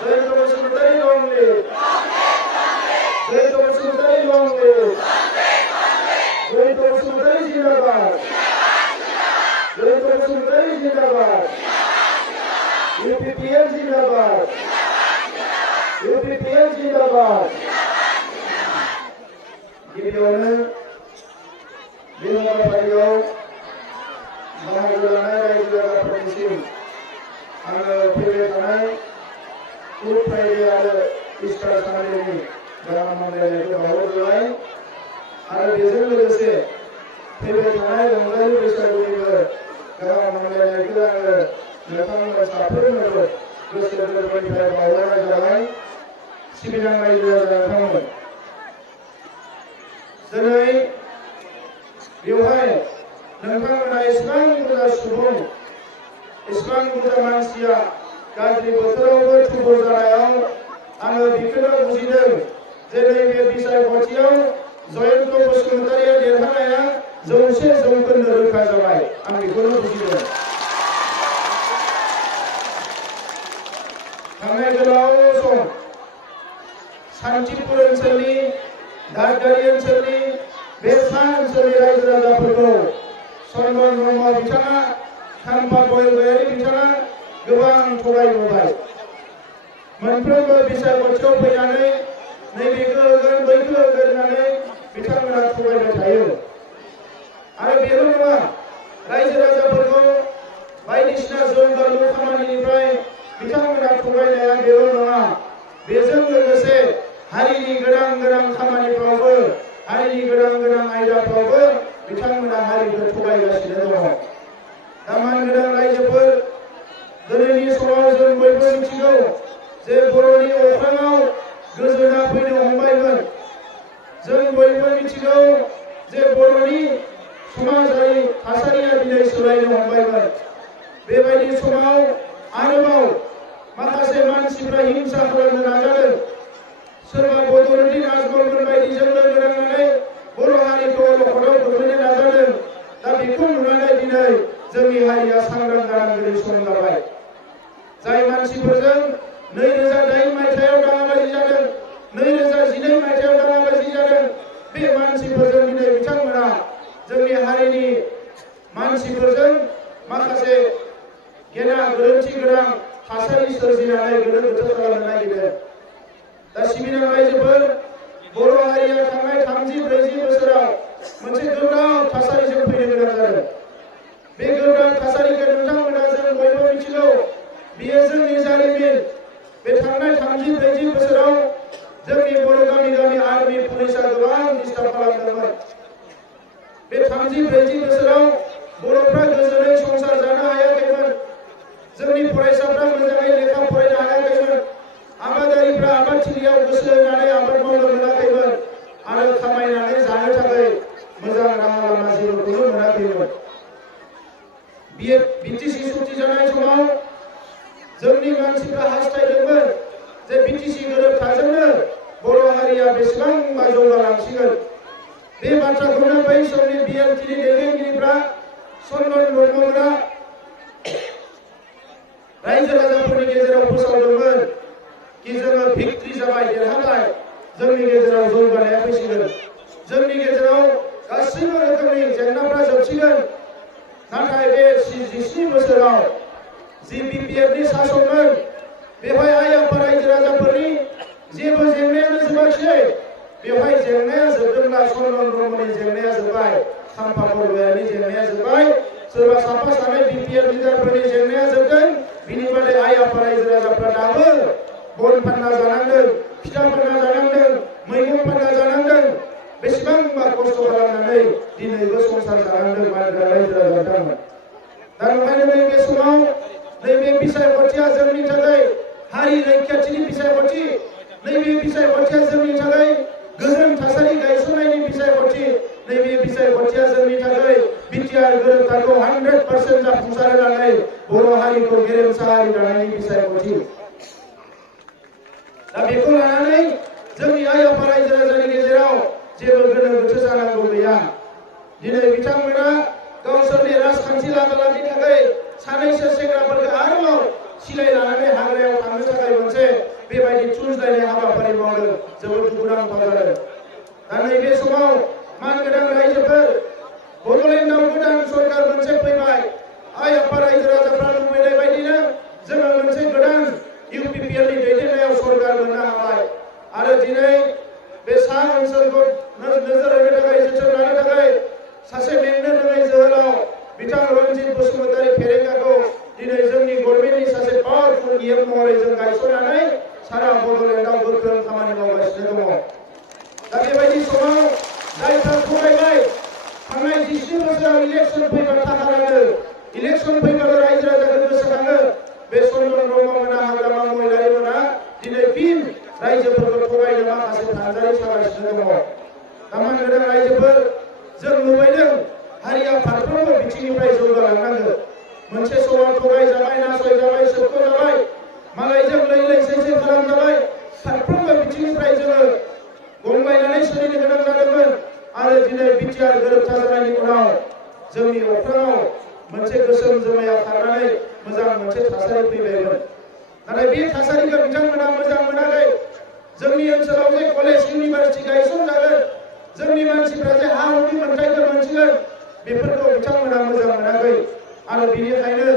Jayanta Basumatary long live Jayanta Basumatary long live Jayanta Basumatary जिंदाबाद जयन्त बसुमतारी जिंदाबाद UPPL जिंदाबाद UPPL जिंदाबाद गिबियावनो बे हाबाफारियाव बाहागो लानाय रायजो राजाफोरनिसिम आङो फैबाय थानाय गुड फ्राइडे आरो इस्टार सानडेनि गाहाम हामलायनायखौ बावहरबाय आरो बेजों लोगोसे फैबाय थानाय रंजालि बैसागुनिबो गाहाम हामलायनायखौ आङो नोंथांमोन साफ्रोमनोबो गोसो गोरबोनिफ्राय बावहरनाय जाबाय सिबिनां रायजो राजा नोंथांमोन दिनै बेवहाय नोंथांमोना एसेबां बुरजा सुबुं एसेबां बुरजा मानसिया गाज्रि बोथोरावबो थुबुर जानायाव आङो बेखौनो बुजिदों जे नैबे बिसायख'थियाव जयन्त बसुमतारिया देरहानाया 100% रोखा जाबाय आं बेखौनो बुजिदों थांनाय गोलाव सम सान्तिपुर ओनसोलनि दादगारि ओनसोलनि बे सा ओनसोलनि रायजो राजाफोरखौ सनमान ब्रह्म बिथाङा खाम्फा गयारि बिथाङा गोबां थगायबोबाय मोनफ्रोमबो बिसायख'थियाव फैनानै नैबेखौ होगोन बैखौ होगोन होननानै बिथांमोना थगायबाय थायो आरो बेल' नङा रायजो राजाफोरखौ बायदिसिना जौगालु खामानिनिफ्राय बिथांमोना थगायनाया बेल' नङा बेजों लोगोसे हारिनि गोनां खामानिफ्रावबो हारिनि गोनां आयदाफ्रावबो बिथांमोना हारिखौ थगायगासिनो दङ दामान गोनां रायजोफोर दिनैनि समाव जों बयबो मिथिगौ जे बर'नि अख्राङाव गोजोना फैनो हमबायमोन जों बयबो मिथिगौ जे बर'नि समाजारि थासारिया दिनै सोलायनो हमबायमोन बेबायदि समाव आरोबाव माखासे मानसिफ्रा हिंसा खालामनो नाजादों सोरबा बदरुद्दिन आजमलमोन बायदिजों लोगो नांनानै बर' हारिखौ अलखदाव खोख्लैनो नाजादों दा बेखौ नुनानै दिनै जोंनि हारिया सांग्रां जानांगौनि सम जाबाय जाय मानसिफोरजों 2008 मायथाइयाव दाङाबाजि जादों 2012 मायथाइयाव दाङाबाजि जादों बे मानसिफोरजों दिनै बिथांमोना जोंनि हारिनि मानसिफोरजों माखासे गेना गोरोन्थि गोनां थासारि सोरजिनानै गोनो गोथो खालामनो नागिरदों दा सिबिनां रायजोफोर बर' हारिया थांनाय 30-40 बोसोराव मोनसे गोब्राब थासारिजों फैनो गोनां जादों बे गोब्राब थासारिखौ नोंथांमोना जों बयबो मिथिगौ बेयो जोंनि जारिमिन बे थांनाय 30-40 बोसोराव जोंनि बर' गामि आर्मि पुलिसा गोबां डिस्टार्ब खालामदोंमोन बे 30-40 बोसोराव बर'फ्रा गोजोनै संसार जानो हायाखैमोन जोंनि फरायसाफ्रा मोजाङै लेखा फरायनो हायाखैमोन आबादारिफ्रा आबादथिलियाव गोसो होनानै आबाद मावनो मोनाखैमोन आरो खामायनानै जानो थाखाय मोजां राहा लामा जेबोखौनो मोनाखैमोन बिटिसि सुक्ति जानाय समाव जोंनि मानसिफ्रा हास्थायदोंमोन जे बिटिसि गोरोबथाजोंनो बर' हारिया बेसेबांबा जौगालांसिगोन बे बाथ्राखौनो बै समनि बिएलटिनि दैदेनगिरिफ्रा सनमान ब्रह्ममोना रायजो राजाफोरनि गेजेराव फोसावदोंमोन कि जोङो भिक्ट्रि जाबाय देरहाबाय जोंनि गेजेराव जौगानाया फैसिगोन जोंनि गेजेराव गासैबो रोखोमनि जेंनाफ्रा जोबसिगोन नाथाय बे 17 बोसोराव जि बिपिएफनि सासनमोन बेवहाय आइ आफा रायजो राजाफोरनि जेबो जेंनायानो जोबाखिसै बेवहाय जेंनाया जोबदोंब्ला सनमान ब्रह्मनि जेंनाया जोब्बाय खाम्फा बरगयारिनि जेंनाया जोब्बाय सोरबा साफा सानै बिपिएफ लिडारफोरनि जेंनाया जोबदों बिनि बादै आइ आफा रायजो राजाफ्रा दाबो बन फानना जानांदों फिथा फानना जानांदों मैगं फानना जानांदों बेसेबांबा खस्थ' खालामनानै दिनैबो संसार जानांदों मानग्रा रायजो राजाफोर दा ओंखायनो नैबे समाव नैबे बिसायख'थिया जोंनि थाखाय हारि रैखाथिनि बिसायख'थि नैबे बिसायख'थिया जोंनि थाखाय गोजोन थासारि गायसननायनि बिसायख'थि नैबे बिसायख'थिया जोंनि थाखाय बिटिआर गोरोबथाखौ 100% जाफुंसार होनानै बर' हारिखौ गेरेमसा हारि दानायनि बिसायख'थि दा बेखौ लानानै जोंनि आइ आफा रायजो राजानि गेजेराव जेबो गोनो गोथो जानांगौ गैया दिनै बिथांमोना गावसोरनि राजखान्थि लाबोनायनि थाखाय सानैसो सेंग्राफोरखौ आरोबाव सिलाय लानानै हाग्रायाव थांनो थाखाय मोनसे जोबोद दुखुनांथाव जादों। दा नैबे समाव मानगोनां रायजोफोर बड'लेण्डआव गोदान सरकार मोनसे फैबाय। आइ आफा रायजो राजाफ्रा लुबैनाय बायदिनो जोङो मोनसे गोदान UPPLनि दैदेननायाव सरकार मोननो हाबाय आरो दिनै बे सा ओनसोलखौ नोजोर होनो थाखाय जोथोन लानो थाखाय सासे मेंनो रोङै जोहोलाव बिथां रन्जित बसुमतारी फेरेंगाखौ दिनै जोंनि गभर्नमेन्टनि सासे पावारफुल EM महरै जों गायसननानै सारा बड'लेण्डआव गोख्रों खामानि मावगासिनो दङ। दा बेबायदि समाव जायफ्रा थगायबाय थांनाय 20 बोसोराव इलेक्सन फैबा थाखा रानो, इलेक्सन फैबाल' रायजो राजाखौ गोसोखाङो, बे सनमान ब्रह्ममोना हाग्रामा महिलारिमोना दिनै फिन रायजोफोरखौ थगायनो माखासे थांजारि सागासिनो दङ। दामान गोनां रायजोफोर जों लुबैदों हारिया फारफ्रोमबो बिथिंनिफ्राय जौगालांनांगौ। मोनसे समाव थगायजाबाय, नासयजाबाय, सोबख'जाबाय, मालायजों लैलैसैसै खालामजाबाय, फारफ्रोमबो बिथिंनिफ्राय जोङो गंलायनानै सोलिनो गोनां जादोंमोन आरो दिनै बिटिआर गोरोबथा जानायनि उनाव जोंनि अख्राङाव मोनसे गोसोम जोमैया खारनानै मोजां मोनसे थासारि फैबायमोन। नाथाय बे थासारिखौ बिथांमोना मोजां मोनाखै। जोंनि ओनसोलाव जे कलेज इउनिभारसिटि गायसनजागोन, जोंनि मानसिफ्रा जे हा हुनि मोनथायखौ मोनसिगोन, बेफोरखौ बिथांमोना मोजां मोनाखै आरो बेनिखायनो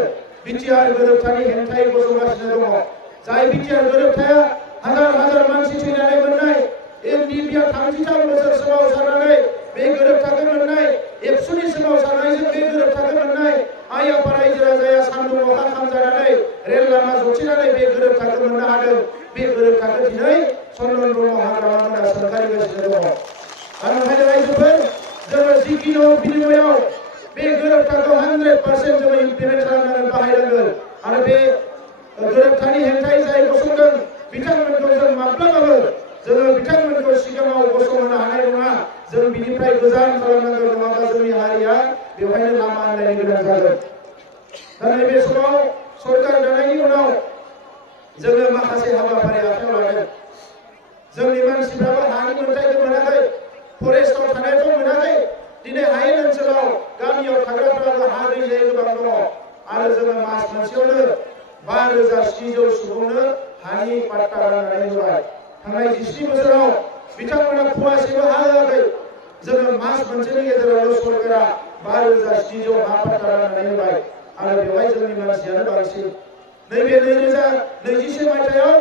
बिटिआर गोरोबथानि हेंथायै गसंगासिनो दङ। जाय बिटिआर गोरोबथाया हाजार हाजार मानसि थैनानै मोननाय, NDP-आ 33 बोसोर सोमावसारनानै बे गोरोबथाखौ मोननाय, एबसुनि सोमावसारनायजों बे गोरोबथाखौ मोननाय, आइ आफा रायजो राजाया सान्दुं अखा खामजानानै रेल लामा जथिनानै बे गोरोबथाखौ मोननो हादों। बे गोरोबथाखौ दिनै चन्दन ब्रह्म हाग्रामामोना सोरखारिगासिनो दङ। आरो ओंखायनो रायजोफोर जोङो जिखिनि बिनिमयआव बे गोरोबथाखौ 100% जोङो इमप्लिमेन्ट खालामनांगोन, बाहायनांगोन आरो बे गोरोबथानि हेंथायै जाय गसंदों बिथांमोनखौ जों माब्लाबाबो जोङो बिथांमोनखौ सिगाङाव गसंहोनो हानाय नङा। जों बिनिफ्राय गोजान खालामनांगोन, नङाबा जोंनि हारिया बेवहायनो लामा आन्दायनो गोनां जागोन। दा नैबे समाव सरकार दानायनि उनाव जोङो माखासे हाबाफारि आखायाव लादों। जोंनि मानसिफ्राबो हानि मोनथायखौ मोनाखै, फरेस्टआव थानायखौ मोनाखै। दिनै हायेन ओनसोलाव गामियाव थाग्राफ्राबो हा गैजायै गोबां दङ आरो जोङो मास मोनसेयावनो 5,700 सुबुंनो हानि पाट्टा राननानै होबाय। थांनाय 20 बोसोराव बिथांमोना फुवासेबो हा होआखै। जोङो मास मोनसेनि गेजेरावनो सरकारा 5,700 हा पाट्टा राननानै होबाय आरो बेवहाय जोंनि मानसियानो बांसिन। नैबे 2021 मायथाइयाव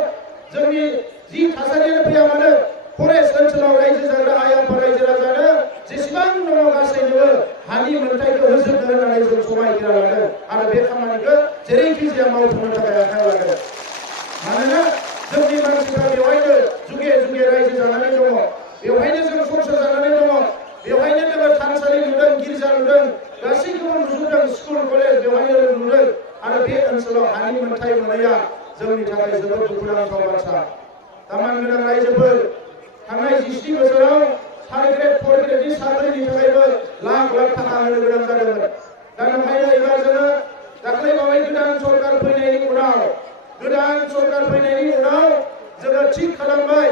जोंनि जि थासारियानो फैया मानो फरेस्ट ओनसोलाव रायजो जाग्रा आइ आफा रायजो राजानो जेसेबां दङ गासैनोबो हानि मोनथायखौ होजोबनो होननानै जों समायखिरा लादों आरो बे खामानिखौ जेरैखि जाया मावफुंनो थाखाय आखायाव लादों। मानोना जोंनि मानसिफ्रा बेवहायनो जुगे जुगे रायजो जानानै दङ, बेवहायनो जों संसार जानानै दङ, बेवहायनो जोङो थानसालि लुदों, गिर्जा लुदों, गासैखौबो नुजोबदों, स्कुल कलेज बेवहायनो नुदों आरो बे ओनसोलाव हानि मोनथाय मोननाया जोंनि थाखाय जोबोद दुखुनांथाव बाथ्रा। दामान गोनां रायजोफोर थांनाय 20 बोसोराव 3 ग्रेड 4 ग्रेडनि साख्रिनि थाखायबो लाख लाख थाखा होनो गोनां जादोंमोन। दा ओंखायनो एबार जोङो दाख्लैबावै गोदान सरकार फैनायनि उनाव जोङो थिग खालामबाय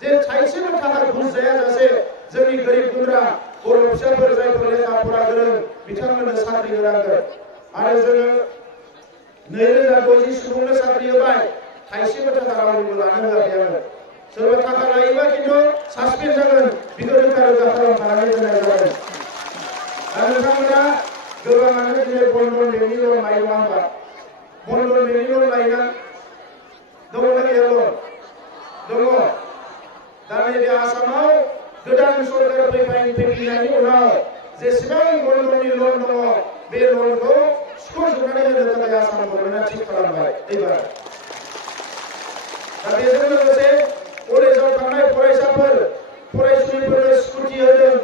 जे थाइसेबो थाखा घुस जायाजासे जोंनि गोरिब गुन्द्रा बर' फिसाफोर जायफोर लेखा फरा गोरों बिथांमोननो साख्रि होनांगोन आरो जोङो 2,060 सुबुंनो साख्रि होबाय। थाइसेबो थाखा रावनिबो लानो होआखै आङो। सोरबा थाखा लायोबा खिन्थु सासपेन्ड जागोन, बेखौ रोखा रोखा खालामखानानै दोननाय जादों। दा नोंथांमोना गोबाङानो दिनै बन्दन बेंकनि लन लायो नङा होनबा? बन्दन बेंकनि लन लायोना? दङना गैया लन? दङ। दा नैबे आसामाव गोदान सरकार फैफिननायनि उनाव जेसेबां बन्दननि लन दङ बे लनखौ सुख'जोबनानै होनो थाखाय आसाम गभर्नमेन्टआ थिग खालामबाय एबार। दा बेजों लोगोसे कलेजाव थांनाय फरायसाफोर फरायसुलिफोरनो स्कुटि होदों,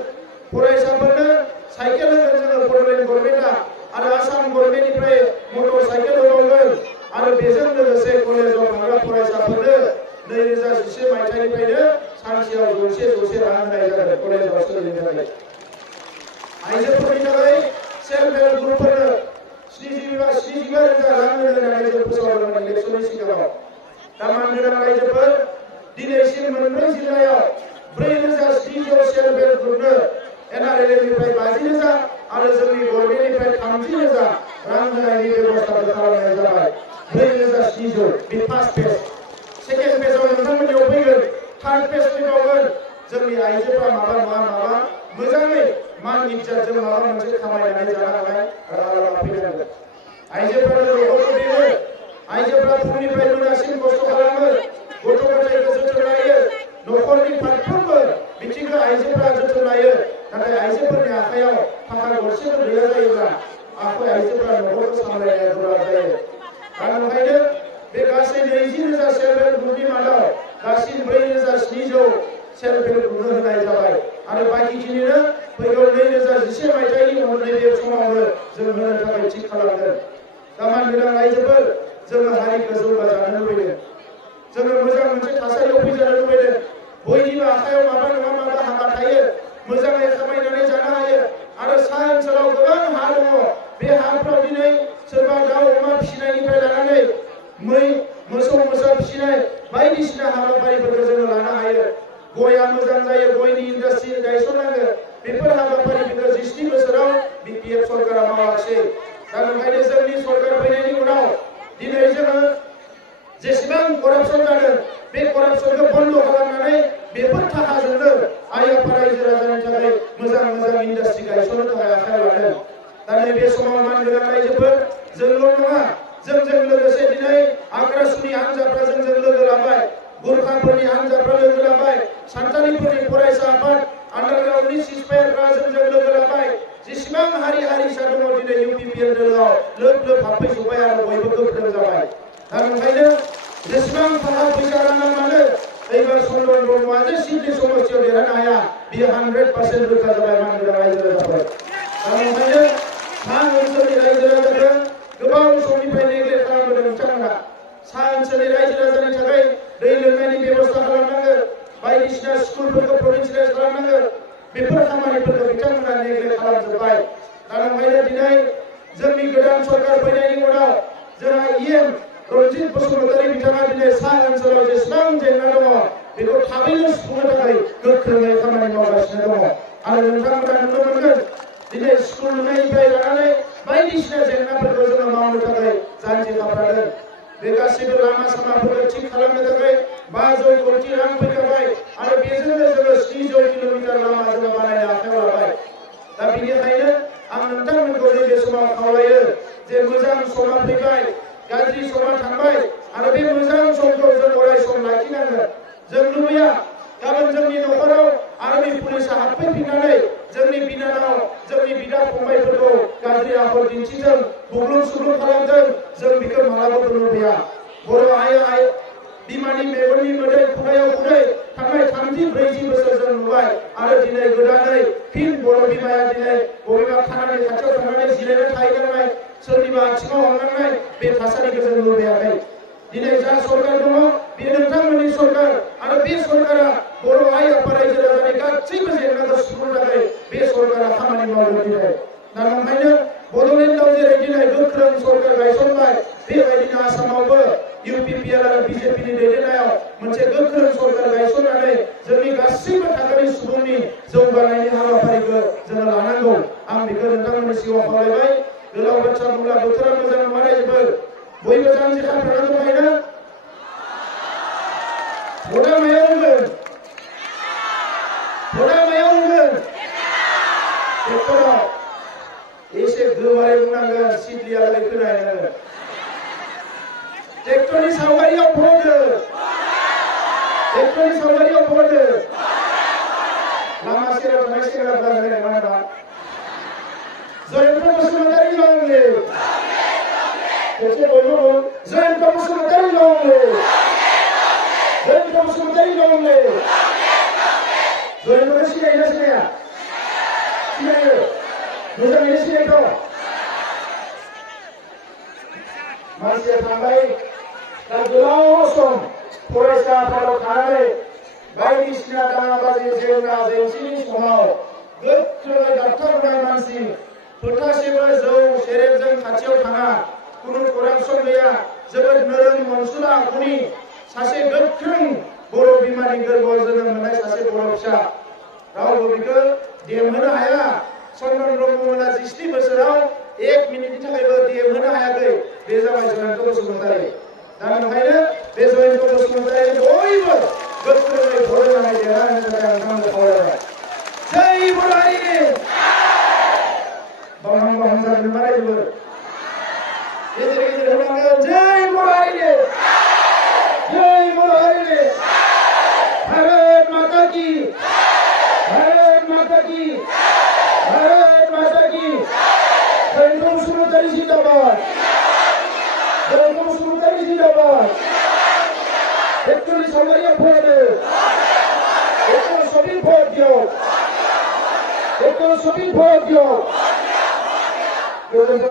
फरायसाफोरनो साइकेल होगोन जोङो बड'लेण्ड गभर्नमेन्टआ आरो आसाम गभर्नमेन्टनिफ्राय मटर साइकेल होबावगोन आरो बेजों लोगोसे कलेजाव थांग्रा फरायसाफोरनो 2021 मायथाइनिफ्रायनो सानसेयाव 100 रां होनाय जागोन कलेजाव सोलोंनो थाखाय। आइजोफोरनि थाखाय सेल्फ हेल्प ग्रुपफोरनो 75,000 रां होनानै जों फोसावदोंमोन इलेक्सननि सिगाङाव। दा मानगोनां रायजोफोर दिनैसिम मोनब्रै जिल्लायाव 4,700 सेल्फ हेल्प ग्रुपनो NRLM-निफ्राय 50,000 आरो जोंनि गभर्नमेन्टनिफ्राय 30,000 रां होनायनि बेबस्थाखौ खालामनाय जाबाय। 4,700 बे फार्स्ट फेज। सेकेन्ड फेजआव नोंथांमोननियाव फैगोन थार्ड फेज फैबावगोन जोंनि आइजोफ्रा माबा नङा माबा मोजाङै मान इज्जतजों माबा मोनसे खामायनानै जानो हानाय राहा लामा फैनांगोन आइजोफ्रानो न'खरखौ बेङो आइजोफ्रा फुंनिफ्राय मोनासिम खस्थ' खालामो गथ' गथायखौ जोथोन लायो न'खरनि फारफ्रोमबो बिथिंखौ आइजोफ्रा जोथोन लायो नाथाय आइजोफोरनि आखायाव थाखा गरसेबो गैया जायोब्ला आइजोफ्रा न'खरखौ सामलायनाया गोब्राब जायो दा ओंखायनो बे गासै 20,000 सेल्फ हेल्प ग्रुपनि मादाव गासै 4,700 सेल्फ हेल्प ग्रुपनो होनाय जाबाय आरो बाखिखिनिनो फैगौ 2011 मायथाइनि उननि बे समावनो जों होनो थाखाय थि खालामदों दा मानगोनां आइजोफोर जोङो हारिखौ जौगाजानो लुबैदों जोङो मोजां मोनसे थासारियाव फैजानो लुबैदों बयनिबो आखायाव माबा नङा माबा हाबा थायो मोजाङै खामायनानै जानो हायो आरो सा ओनसोलाव गोबां हा दङ बे हाफ्राव दिनै सोरबा दाउ अमा फिसिनायनिफ्राय लानानै मै मोसौ मोसा फिसिनाय बायदिसिना हाबाफारिफोरखौ जोङो लानो हायो गया मोजां जायो गयनि इन्डास्ट्रि गायसननांगो बेफोर हाबाफारिफोरखौ 17 बोसोराव बिपिएफ सरकारा मावाखिसै दा ओंखायनो जोंनि सरकार फैनायनि उनाव दिनै जोङो जेसेबां करापसन जादों बे करापसनखौ बन्द खालामनानै बेफोर थाखाजोंनो आइ आफा रायजो राजानि थाखाय मोजां मोजां इन्डास्ट्रि गायसननो थाखाय आखायाव लादों दा नैबे समाव मानगोनां आइजोफोर जोंल' नङा जोंजों लोगोसे दिनै आग्रासुनि हान्जाफ्रा जोंजों लोगो लाबाय गुरखाफोरनि हान्जाफ्रा लोगो लाबाय सानथालिफोरनि फरायसा आफाद आन्डारग्राउन्डनि सिसपायारफ्रा जोंजों लोगो लाबाय जेसेबां हारि हारिसा दङ दिनै इउपिपिएल दोलोआव लोब लोब हाबफैजोब्बाय आरो बयबो गोख्रों जाबाय दा ओंखायनो जेसेबां थाखा फैसा राङा मानो एबार चन्द्रन ब्रह्मआ जे सिडनी समस्तियाव देरहानो हाया बियो 100% रोखा जाबाय मानगोनां रायजो राजाफोर दा ओंखायनो सा ओनसोलनि रायजो राजाखौ गोबाव समनिफ्राय नेग्लेक्ट खालामबोदों बिथांमोना सा ओनसोलनि रायजो राजानि थाखाय दै लोंनायनि बेबस्था खालामनांगोन बायदिसिना स्कुलफोरखौ प्रभिन्सियेलाइज खालामनांगोन बेफोर खामानिफोरखौ बिथांमोना नेग्लेक्ट खालामजोब्बाय दा ओंखायनो दिनै जोंनि गोदान सरकार फैनायनि उनाव जोंहा इएम रन्जित बसुमतारी बिथाङा दिनै सा ओनसोलाव जेसेबां जेंना दङ बेखौ थाबैनो सुफुंनो थाखाय गोख्रोङै खामानि मावगासिनो दङ आरो नोंथांमोना नुनो मोनगोन दिनै स्कुल लुनायनिफ्राय लानानै बायदिसिना जेंनाफोरखौ जोङो मावनो थाखाय जानजि खाफ्रादों बे गासैबो लामा सामाफोरखौ थिग खालामनो थाखाय 500 कोटि रां फैखाबाय आरो बेजोंनो जोङो 700 किल'मिटार लामा जोङो बानायनो आखायाव लाबाय दा बेनिखायनो आं नोंथांमोनखौ नैबे समाव खावलायो जे मोजां समा फैबाय गाज्रि समा थांबाय आरो बे मोजां समखौ जों अराय सम लाखिनांगोन जों लुबैया गाबोन जोंनि न'खराव आर्मि पुलिसा हाबफैफिननानै जोंनि बिनानाव जोंनि बिदा फंबायफोरखौ गाज्रि आखल दिन्थिदों बुग्लुं सुग्लुं खालामदों जों बेखौ मालाबाबो लुबैया बर' आइ बिमानि मेगननि मोदै खुगायाव खुदै थांनाय 30-40 बोसोर जों नुबाय आरो दिनै गोदानै फिन बर' बिमाया दिनै बबेबा खानानि खाथियाव थांनानै जिरायना थाहैनांनाय सोरनिबा आथिङाव हमनांनाय बे थासारिखौ जों लुबैयाखै दिनै जा सरकार दङ बेयो नोंथांमोननि सरकार आरो बे सरकारा बर' आइ आफा रायजो राजानि गासैबो जेंनाखौ सुफुंनो थाखाय बे सरकारा खामानि मावगोन दिनै दा ओंखायनो बड'लेण्डआव जेरै दिनै गोख्रों सरकार गायसनबाय बेबायदिनो आसामावबो इउपिपिएल आरो बिजेपिनि दैदेननायाव मोनसे गोख्रों सरकार गायसननानै जोंनि गासैबो थाखोनि सुबुंनि जौगानायनि हाबाफारिखौ जोङो लानांगौ आं बेखौ नोंथांमोननि सिगाङाव खावलायबाय गोलाव बाथ्रा बुंब्ला बोथोरा मोजां नङा रायजोफोर बयबो जानजि खाफ्राना दंखायोना भटआ मायाव होगोन ट्रेक्टराव एसे गोबारै बुंनांगोन सिडलियालाय खोनानांगोन ट्रेक्टरनि सावगारियाव भट हो ट्रेक्टरनि सावगारियाव भट हो लामा सेराव थानाय सेंग्राफ्रा होनाय मा होना जयन्त बसुमतारी लंले खेबसे बयबो बुं जयन्त बसुमतारी लंले जयन्त बसुमतारी लंले जयन्तखौ सिनायोना सिनाया सिनायो मोजाङैनो सिनायथ' मानसिया थांबाय दा गोलाव सम फरायसा आफादाव थानानै बायदिसिना दाङाबाजि जेंना जेंसिनि समाव गोख्रोङै गाबथाबनाय मानसि फोथासेबो जौ सेरेबजों खाथियाव थाङा खुनु करापसन गैया जोबोद नोरों मनसुला आखुनि सासे गोख्रों बर' बिमानि गोरबोआव जोनोम मोननाय सासे बर' फिसा रावबो बेखौ देमहोनो हाया चन्द्रन ब्रह्ममोना 17 बोसोराव 1 मिनिटनि थाखायबो देमहोनो हायाखै बे जाबाय जयन्त बसुमतारी दा ओंखायनो बे जयन्त बसुमतारी बयबो 것들을 도전하게 되라는 것을 강조하라. जय बोलारी बंगाल हमसा बिमारे जुबर इधर इधर होंगे जय बोलारी भारत माता की भारत माता की भारत माता की बैंकों शुरू करी जिंदाबाद बैंकों शुरू करी जिंदाबाद एक्चुअली समरिया फोड़ एक सभी फोड़ दियो एक सभी फोड़ दियो